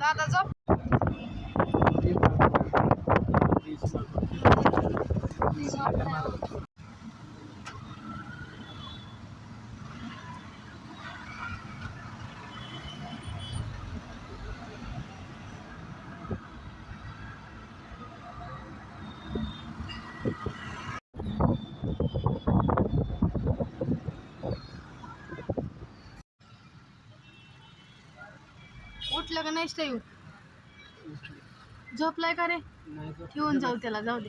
दादा झोप. उठलं का नाही येऊ? झोपलाय का रे? ठेवून जाऊ त्याला, जाऊ दे.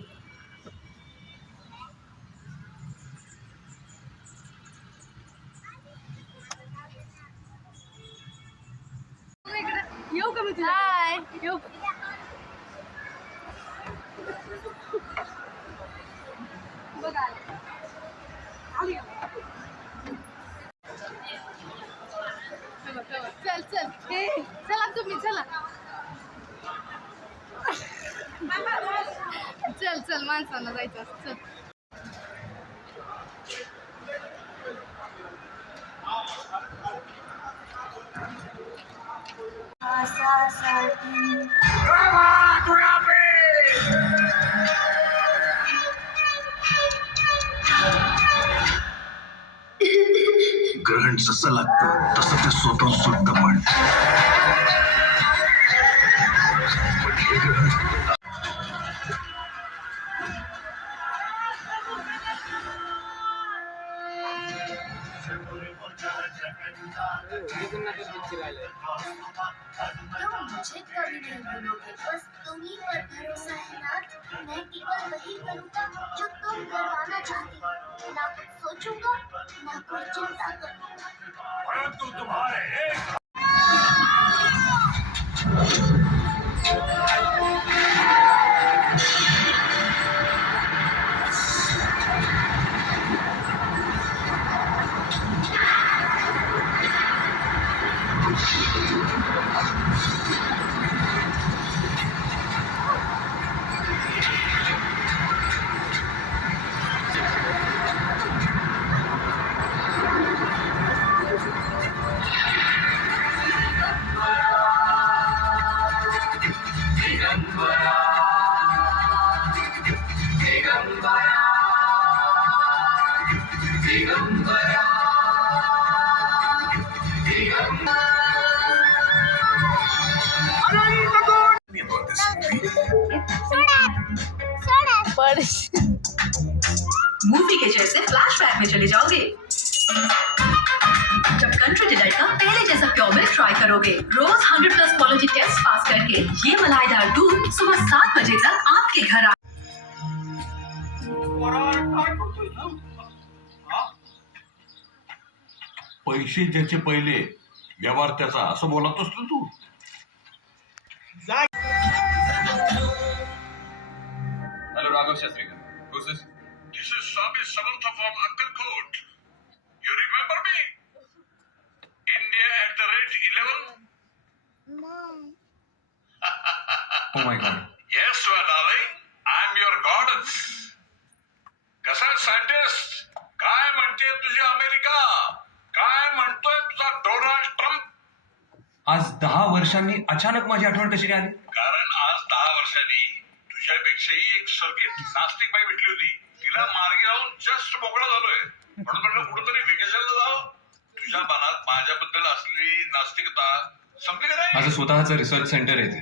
येऊ का मी तुला? हाय, येऊ. बघा चल चल, हे चला तुम्ही, चला. चल चल, माणसांना जायचं असतं, चल. ग्रहण जसं लागतं तसं ते स्वतः सुटतं पण हे ग्रहण मुझे कभी नहीं भूलोगे, बस तुम्हीं पर भरोसा है नाथ। मैं केवल वही करूँगा जो तुम करवाना चाहती, ना कुछ सोचूंगा ना कोई चिंता करूँगा, परंतु तुम्हारे मूवी के जैसे फ्लैशबैक में चले जाओगे जब कंट्री डिलाइट का पहले जैसा प्योर मिल्क ट्राई करोगे। रोज 100+ क्वालिटी टेस्ट पास करके ये मलाईदार दूध सुबह 7 बजे तक आपके घर पैसे ज्याचे पहिले व्यवहार त्याचा असं बोलत असतो तू. Hello, Raghav Shastrikar. Who's this? This is Swami Samartha from Akkarkot. You remember me? India@11? Oh my God. Yes, my darling. I'm your goddess. कसा सायंटिस्ट? काय म्हणते तुझी अमेरिका? काय म्हणतोय तुझा डोनाल्ड ट्रम्प? आज 10 वर्षांनी अचानक माझी आठवण कशी काय आली? कारण आज 10 वर्षांनी तुझ्यापेक्षाही एक सर्किट नास्तिक बाई भेटली होती. तिला मार्गी लावून जस्ट मोकळा झालोय. म्हणून म्हणलं कुठेतरी व्हेकेशनला जावं. तुझ्या मनात माझ्याबद्दल असलेली नास्तिकता संपली का नाही? माझं स्वतःचं रिसर्च सेंटर आहे ते.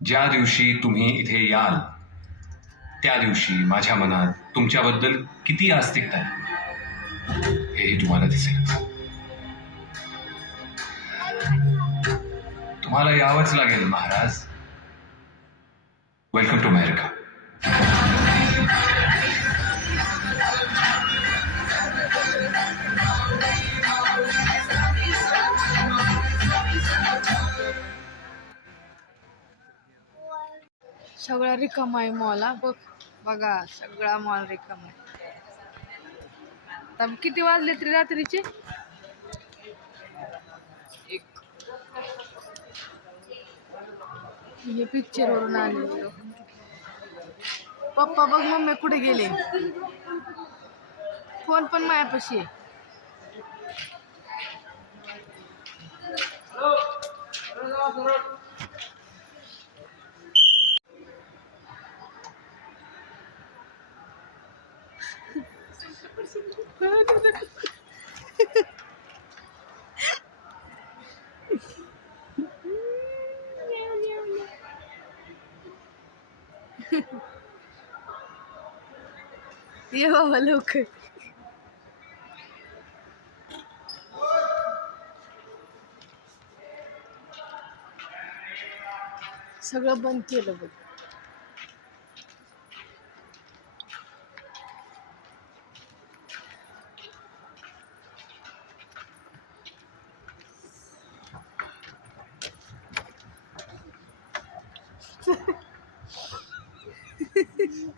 ज्या दिवशी तुम्ही इथे याल त्या दिवशी माझ्या मनात तुमच्याबद्दल किती आस्तिकता आहे हेही तुम्हाला दिसेल. तुम्हाला यावंच लागेल महाराज. Welcome to America. सगळा रिकामा आहे मॉल. बघ, बघा सगळा मॉल रिकामा आहे. आता किती वाजले तरी रात्रीचे? हे पिक्चर वरून आले. पप्पा बघ मम्मी कुठे गेले. फोन पण मायापाशी आहे. ये बाबा लवकर. सगळं बंद केलं बघ.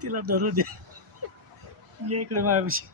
तिला धरू दे ये इकडे माझ्यापाशी